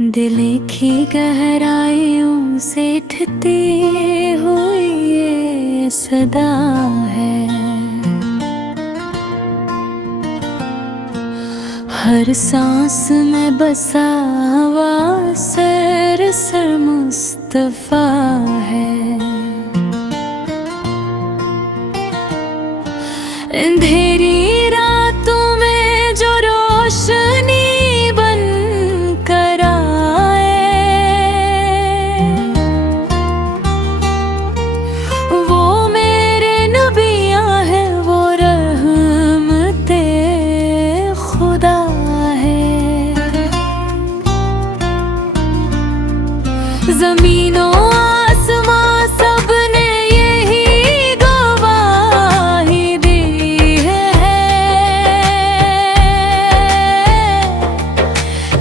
दिल की गहराइयों से ठती हुई ये सदा है। हर सांस में बसा हुआ सर मुस्तफा है। अंधेरी रातों में जो रोशनी बन कर आए, वो मेरे नबियाँ हैं, वो रहमते खुदा है। ज़मीनों आसमां सब ने यही गवाही दी है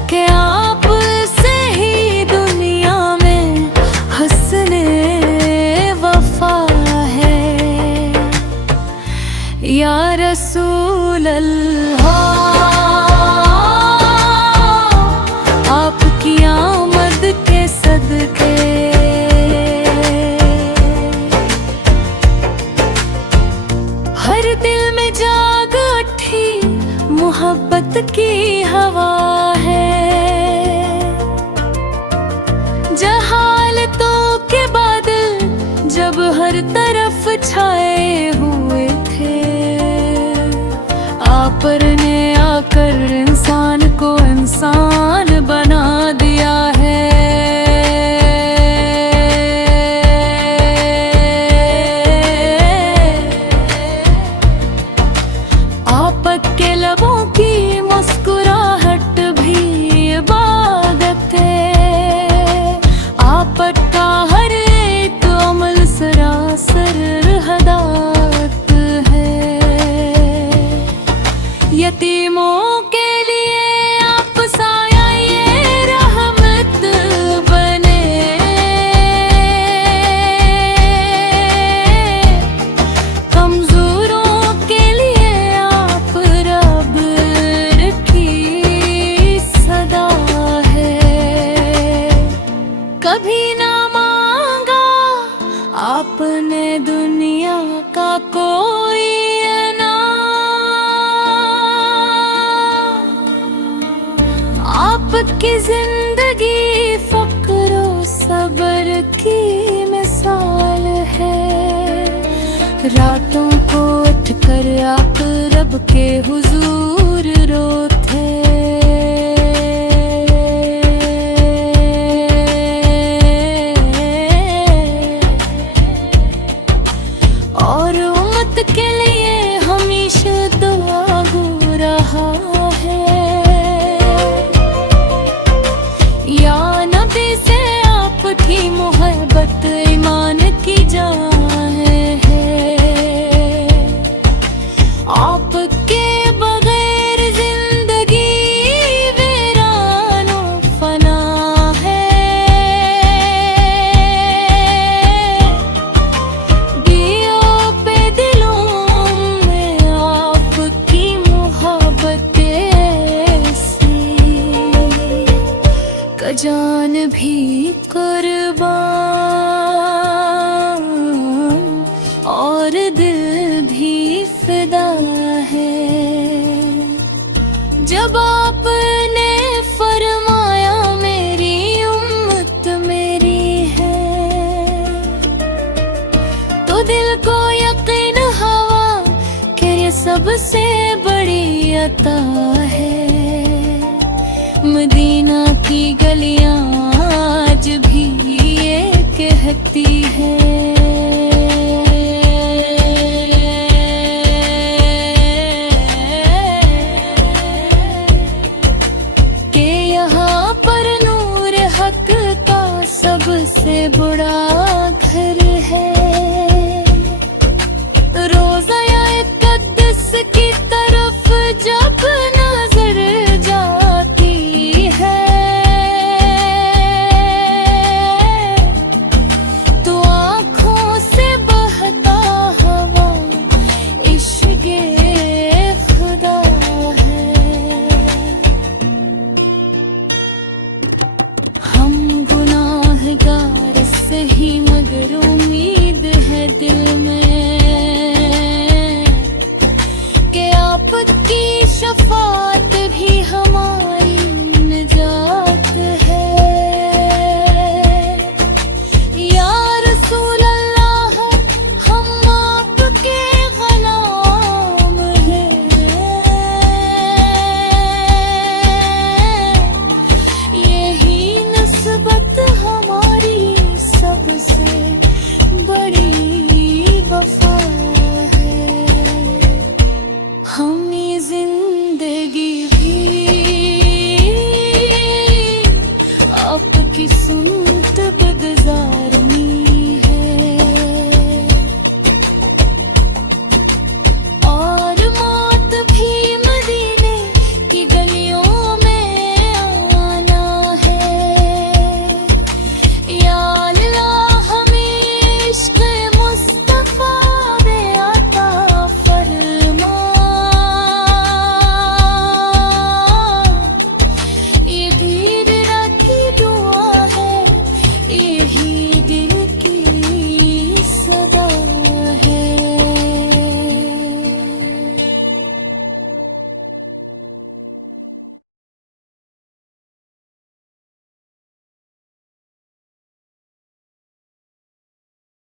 कि आप से ही दुनिया में हस्ने वफा है। या रसूल अल्लाह, आपकी आमद के सदके हर दिल में जाग उठी मोहब्बत की हवा है। जहालतों के बादल जब हर तरफ छाए हुए थे, आप ने आकर इंसान को इंसान बना दिया है। आप के लबों की मुस्कुराहट भी इबादत है। आप का हर एक अमल सरासर हदायत है। यतीमों के लिए आप साया ये रहमत बने। कमजोरों के लिए आप रब की सदा है। कभी ना मांगा आपने दुनिया का कोई आपकी जिंदगी फक्र सब्र की मिसाल है। रातों को उठ कर आप रब के हुजूर रोते, और उम्मत के लिए हमेशा दुआ गो रहा है। की मोहब्बत ईमान की जान है। आपके बगैर जिंदगी वीरानो फना है। दिलों पे दिलों में आपकी मोहब्बत ऐसी का जान भी कुर्बान और दिल भी फिदा है। जब आपने फरमाया मेरी उम्मत मेरी है, तो दिल को यकीन हुआ कि ये सबसे बड़ी अता है। मदीना की गलियां आज भी ये कहती है।